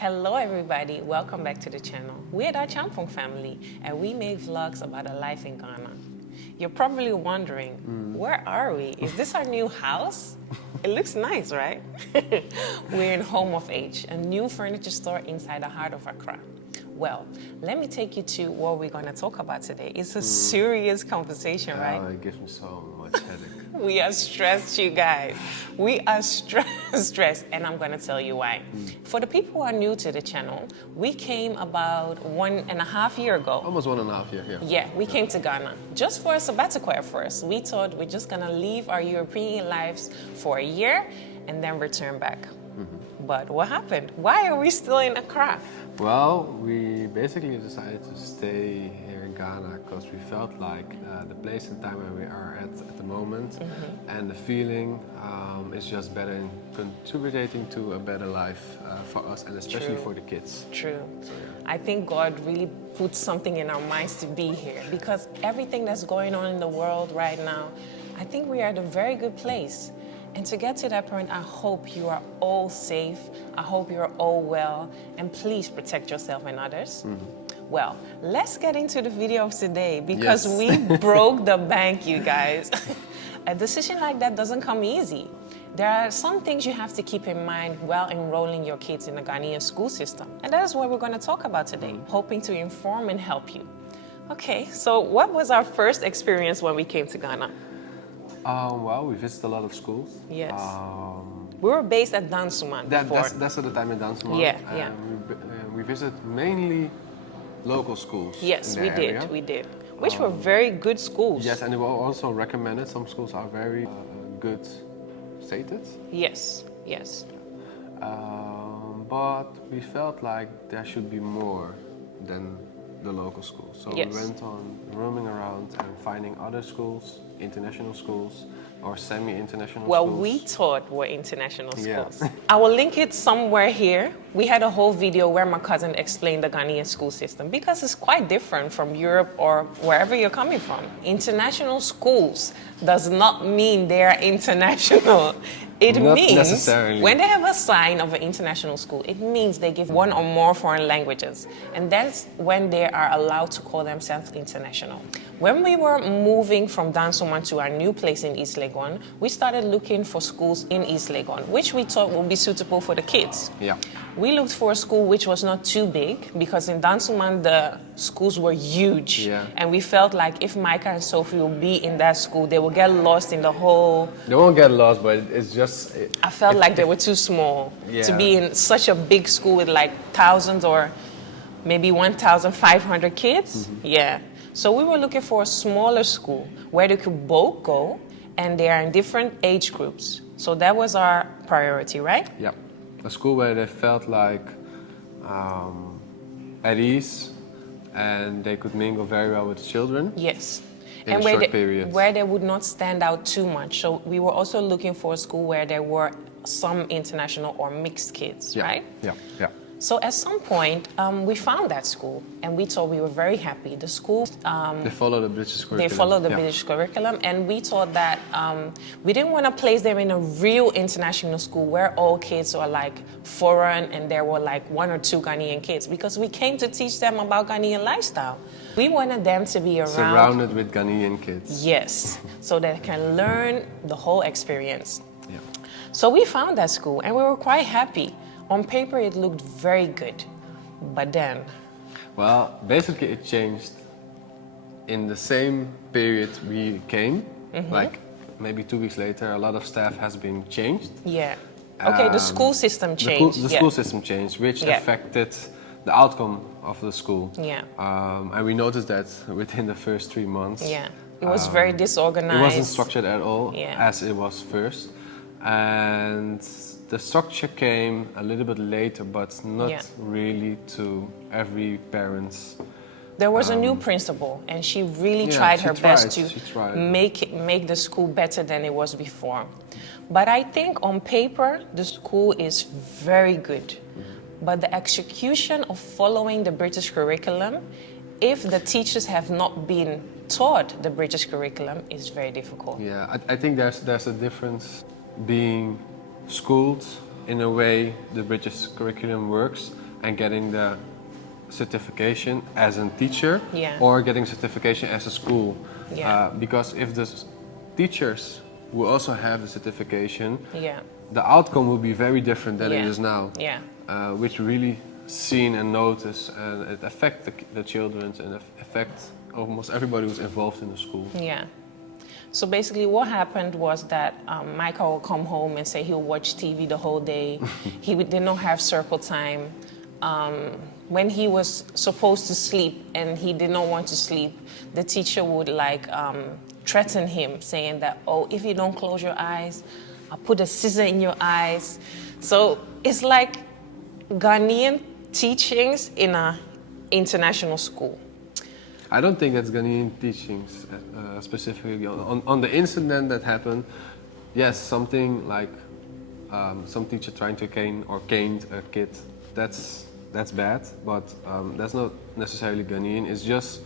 Hello everybody, welcome back to the channel. We're the Acheampong family and we make vlogs about our life in Ghana. You're probably wondering, where are we? Is this our new house? It looks nice, right? We're in Home of Age, a new furniture store inside the heart of Accra. Well, let me take you to what we're going to talk about today. It's a serious conversation, right? It gives me so much headache. We are stressed, you guys. We are stressed, and I'm going to tell you why. For the people who are new to the channel, we came about 1.5 years ago. Almost 1.5 years, yeah. Yeah, we came to Ghana just for a sabbatical at first. We thought we're just going to leave our European lives for a year and then return back. But what happened? Why are we still in Accra? Well, we basically decided to stay here in Ghana because we felt like the place and time where we are at the moment and the feeling is just better in contributing to a better life for us and especially for the kids. True. I think God really put something in our minds to be here because everything that's going on in the world right now, I think we are at a very good place. And to get to that point, I hope you are all safe. I hope you're all well. And please protect yourself and others. Well, let's get into the video of today because we broke the bank, you guys. A decision like that doesn't come easy. There are some things you have to keep in mind while enrolling your kids in the Ghanaian school system. And that is what we're going to talk about today, hoping to inform and help you. Okay, so what was our first experience when we came to Ghana? Well, we visited a lot of schools. Yes. We were based at Dansuman before. That's at the time in Dansuman. Yeah. We visited mainly local schools. Yes, in the area. we did. Which were very good schools. Yes, and they were also recommended. Some schools are very good stated. Yes. But we felt like there should be more than the local schools. So we went on roaming around and finding other schools, international schools or semi-international schools. Well, we thought were international schools. I will link it somewhere here. We had a whole video where my cousin explained the Ghanaian school system because it's quite different from Europe or wherever you're coming from. International schools does not mean they are international. It Not means necessarily. when they have a sign of an international school, it means they give one or more foreign languages. And that's when they are allowed to call themselves international. When we were moving from Dansuman to our new place in East Legon, we started looking for schools in East Legon, which we thought would be suitable for the kids. Yeah. We looked for a school which was not too big because in Dansuman the schools were huge. Yeah. And we felt like if Micah and Sophie will be in that school, they will get lost in the whole... They won't get lost, but it's just... I felt like they were too small to be in such a big school with like thousands or maybe 1,500 kids. Yeah. So we were looking for a smaller school where they could both go and they are in different age groups. So that was our priority, right? Yeah. A school where they felt like at ease and they could mingle very well with the children. Yes. In and a short period. Where they would not stand out too much. So we were also looking for a school where there were some international or mixed kids, right? Yeah. So at some point, we found that school and we thought we were very happy. The school... they follow the British curriculum. They follow the British curriculum and we thought that we didn't want to place them in a real international school where all kids are like foreign and there were like 1 or 2 Ghanaian kids because we came to teach them about Ghanaian lifestyle. We wanted them to be around... Surrounded with Ghanaian kids. Yes, so they can learn the whole experience. Yeah. So we found that school and we were quite happy. On paper, it looked very good, but then... Well, basically it changed in the same period we came, like maybe 2 weeks later, a lot of staff has been changed. Yeah. Okay, the school system changed. The school system changed, which affected the outcome of the school. Yeah. And we noticed that within the first 3 months. Yeah. It was very disorganized. It wasn't structured at all as it was first. And the structure came a little bit later, but not really to every parent's. There was a new principal, and she really tried her best to make the school better than it was before. But I think on paper, the school is very good. But the execution of following the British curriculum, if the teachers have not been taught the British curriculum, is very difficult. Yeah, I think there's a difference being schooled in a way the British curriculum works and getting the certification as a teacher Yeah. or getting certification as a school. Yeah. Because if the teachers will also have the certification, Yeah. the outcome will be very different than it Yeah. is now. Yeah. Which really seen and noticed, and it affects the children and affects almost everybody who's involved in the school. Yeah. So basically what happened was that Michael would come home and say he'll watch TV the whole day. Did not have circle time. When he was supposed to sleep and he did not want to sleep, the teacher would threaten him, saying that, oh, if you don't close your eyes, I'll put a scissor in your eyes. So it's like Ghanaian teachings in an international school. I don't think that's Ghanaian teachings specifically on the incident that happened. Yes, something like some teacher trying to caned a kid. That's bad, but that's not necessarily Ghanaian. It's just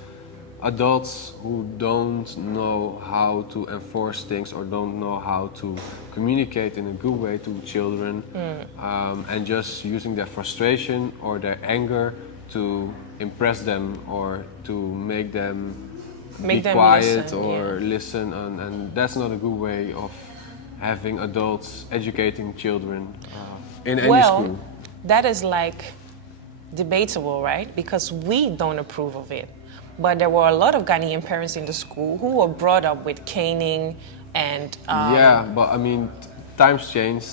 adults who don't know how to enforce things or don't know how to communicate in a good way to children, and just using their frustration or their anger to impress them or to make them be quiet listen, or listen, and that's not a good way of having adults educating children in any school. That is debatable, right? Because we don't approve of it. But there were a lot of Ghanaian parents in the school who were brought up with caning and... yeah, but I mean, times change,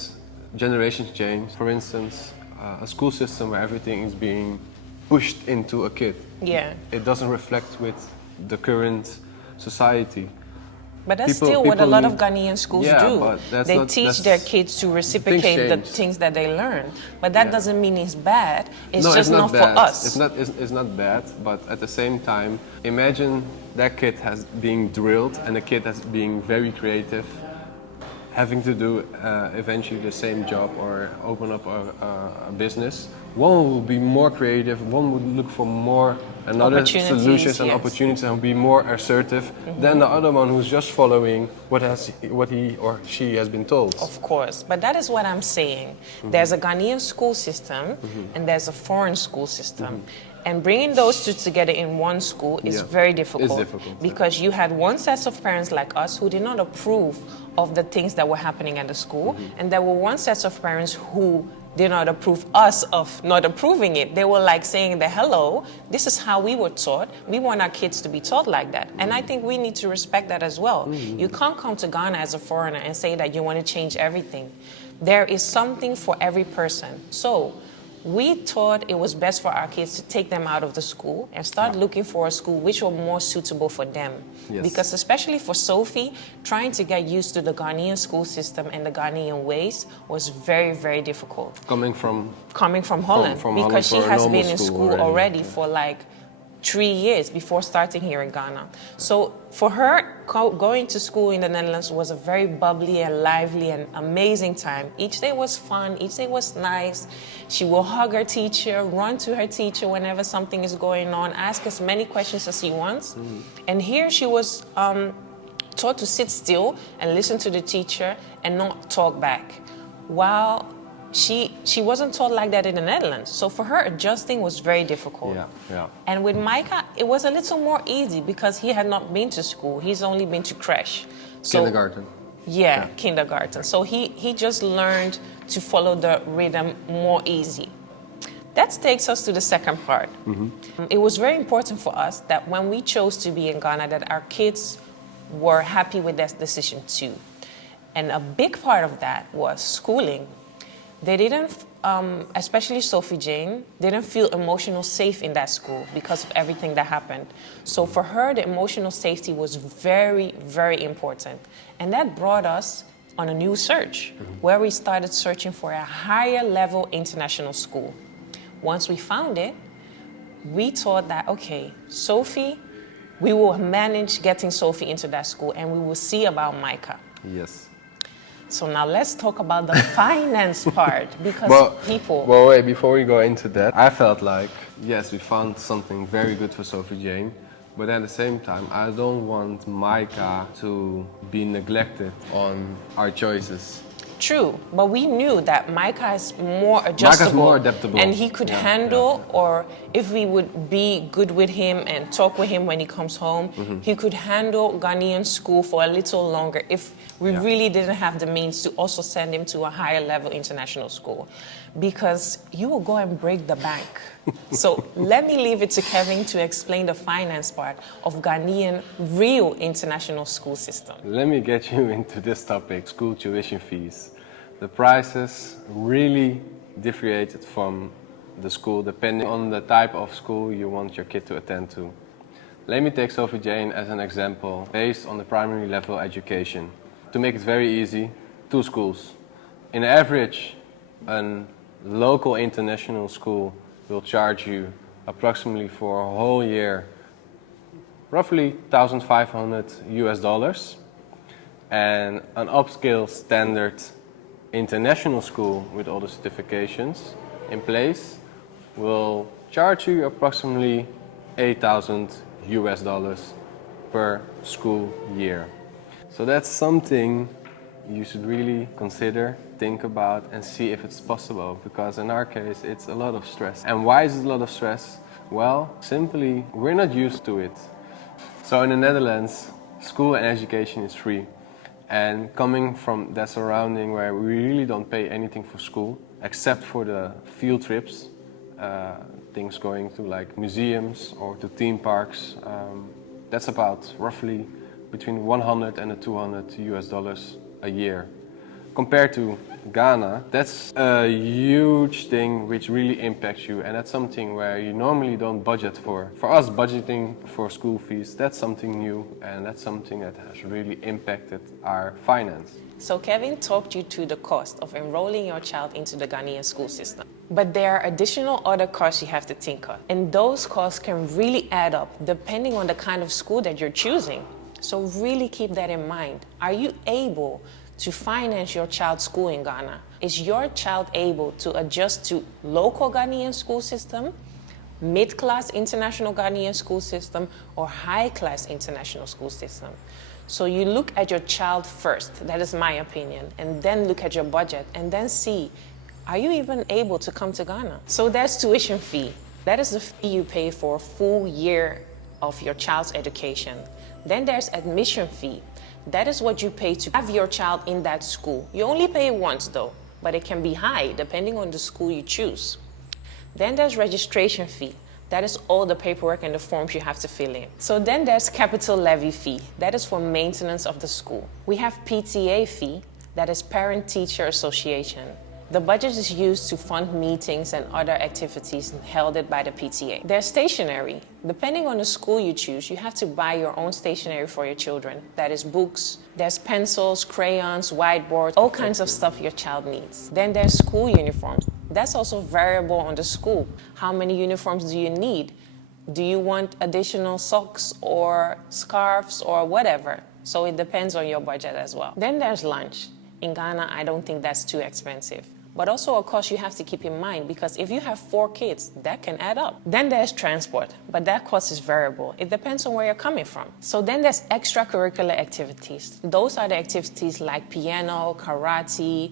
generations change. For instance, a school system where everything is being pushed into a kid. Yeah. It doesn't reflect with the current society. But that's still what a lot of Ghanaian schools do. They teach their kids to reciprocate the things that they learn. But that doesn't mean it's bad. It's just not for us. It's not bad, but at the same time, imagine that kid has being drilled and the kid has being very creative, having to do eventually the same job or open up a business. One will be more creative, one would look for more another solutions and opportunities and be more assertive than the other one who's just following what he or she has been told. Of course, but that is what I'm saying. There's a Ghanaian school system and there's a foreign school system. And bringing those two together in one school is very difficult. It's difficult. Because you had one set of parents like us who did not approve of the things that were happening at the school, and there were one set of parents who did not approve us of not approving it. They were saying that, hello, this is how we were taught. We want our kids to be taught like that. And I think we need to respect that as well. You can't come to Ghana as a foreigner and say that you want to change everything. There is something for every person. So we thought it was best for our kids to take them out of the school and start looking for a school which was more suitable for them. Yes. Because especially for Sophie, trying to get used to the Ghanaian school system and the Ghanaian ways was very, very difficult. Coming from Holland, because she has been in school already for 3 years before starting here in Ghana. So for her, going to school in the Netherlands was a very bubbly and lively and amazing time. Each day was fun, each day was nice. She will hug her teacher, run to her teacher whenever something is going on, ask as many questions as she wants. And here she was taught to sit still and listen to the teacher and not talk back. While she wasn't taught like that in the Netherlands. So for her, adjusting was very difficult. Yeah. And with Micah, it was a little more easy because he had not been to school. He's only been to creche. So, kindergarten. Yeah, kindergarten. So he just learned to follow the rhythm more easy. That takes us to the second part. It was very important for us that when we chose to be in Ghana, that our kids were happy with that decision too. And a big part of that was schooling. They didn't, especially Sophie Jane, didn't feel emotional safe in that school because of everything that happened. So for her, the emotional safety was very, very important. And that brought us on a new search, where we started searching for a higher level international school. Once we found it, we thought that, okay, Sophie, we will manage getting Sophie into that school and we will see about Micah. Yes. So now let's talk about the finance part, because Well, wait, before we go into that, I felt like, yes, we found something very good for Sophie Jane, but at the same time, I don't want Micah to be neglected on our choices. True, but we knew that Micah is more adjustable. Micah's more adaptable. And he could handle, or if we would be good with him and talk with him when he comes home, he could handle Ghanaian school for a little longer if we really didn't have the means to also send him to a higher level international school. Because you will go and break the bank. So let me leave it to Kevin to explain the finance part of Ghanaian real international school system. Let me get you into this topic, school tuition fees. The prices really differentiated from the school depending on the type of school you want your kid to attend to. Let me take Sophie Jane as an example based on the primary level education. To make it very easy, 2 schools. In average, a local international school will charge you approximately for a whole year roughly $1,500 and an upscale standard international school with all the certifications in place will charge you approximately $8,000 per school year. So that's something you should really consider, think about, and see if it's possible, because in our case it's a lot of stress. And why is it a lot of stress? Well, simply we're not used to it. So in the Netherlands, school and education is free. And coming from that surrounding where we really don't pay anything for school, except for the field trips, things going to like museums or to theme parks, that's about roughly between $100 and $200 a year. Compared to Ghana, that's a huge thing which really impacts you, and that's something where you normally don't budget for. For us, budgeting for school fees, that's something new, and that's something that has really impacted our finance. So Kevin talked you through the cost of enrolling your child into the Ghanaian school system. But there are additional other costs you have to think of, and those costs can really add up depending on the kind of school that you're choosing. So really keep that in mind. Are you able to finance your child's school in Ghana? Is your child able to adjust to local Ghanaian school system, mid-class international Ghanaian school system, or high-class international school system? So you look at your child first, that is my opinion, and then look at your budget, and then see, are you even able to come to Ghana? So there's tuition fee. That is the fee you pay for a full year of your child's education. Then there's admission fee. That is what you pay to have your child in that school. You only pay once though, but it can be high depending on the school you choose. Then there's registration fee. That is all the paperwork and the forms you have to fill in. So then there's capital levy fee. That is for maintenance of the school. We have PTA fee. That is Parent-Teacher Association. The budget is used to fund meetings and other activities held by the PTA. There's stationery. Depending on the school you choose, you have to buy your own stationery for your children. That is books, there's pencils, crayons, whiteboards, all kinds of stuff your child needs. Then there's school uniforms. That's also variable on the school. How many uniforms do you need? Do you want additional socks or scarves or whatever? So it depends on your budget as well. Then there's lunch. In Ghana, I don't think that's too expensive. But also a cost you have to keep in mind, because if you have 4 kids, that can add up. Then there's transport, but that cost is variable. It depends on where you're coming from. So then there's extracurricular activities. Those are the activities like piano, karate,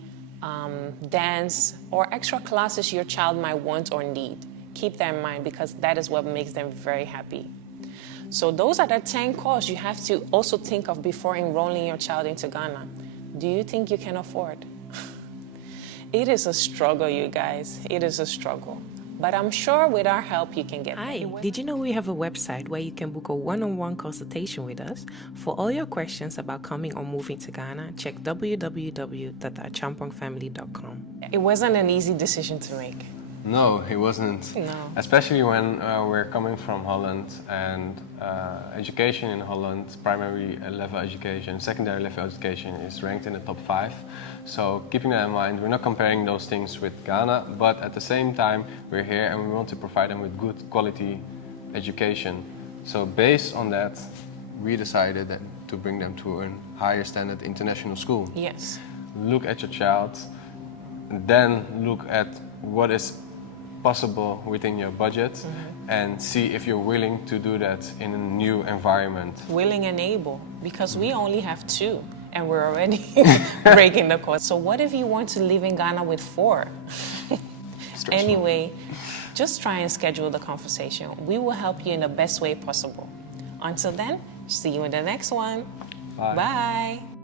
dance, or extra classes your child might want or need. Keep that in mind, because that is what makes them very happy. So those are the 10 costs you have to also think of before enrolling your child into Ghana. Do you think you can afford? It is a struggle, you guys. It is a struggle. But I'm sure with our help, you can get it. Hi, did you know we have a website where you can book a one-on-one consultation with us? For all your questions about coming or moving to Ghana, check www.acheampongfamily.com. It wasn't an easy decision to make. No, it wasn't. No. Especially when we're coming from Holland, and education in Holland, primary level education, secondary level education is ranked in the top 5. So keeping that in mind, we're not comparing those things with Ghana, but at the same time, we're here and we want to provide them with good quality education. So based on that, we decided that to bring them to a higher standard international school. Yes. Look at your child, then look at what is possible within your budget, and see if you're willing to do that in a new environment. Willing and able, because we only have 2. and we're already breaking the code. So what if you want to live in Ghana with 4? Anyway, just try and schedule the conversation. We will help you in the best way possible. Until then, see you in the next one. Bye. Bye.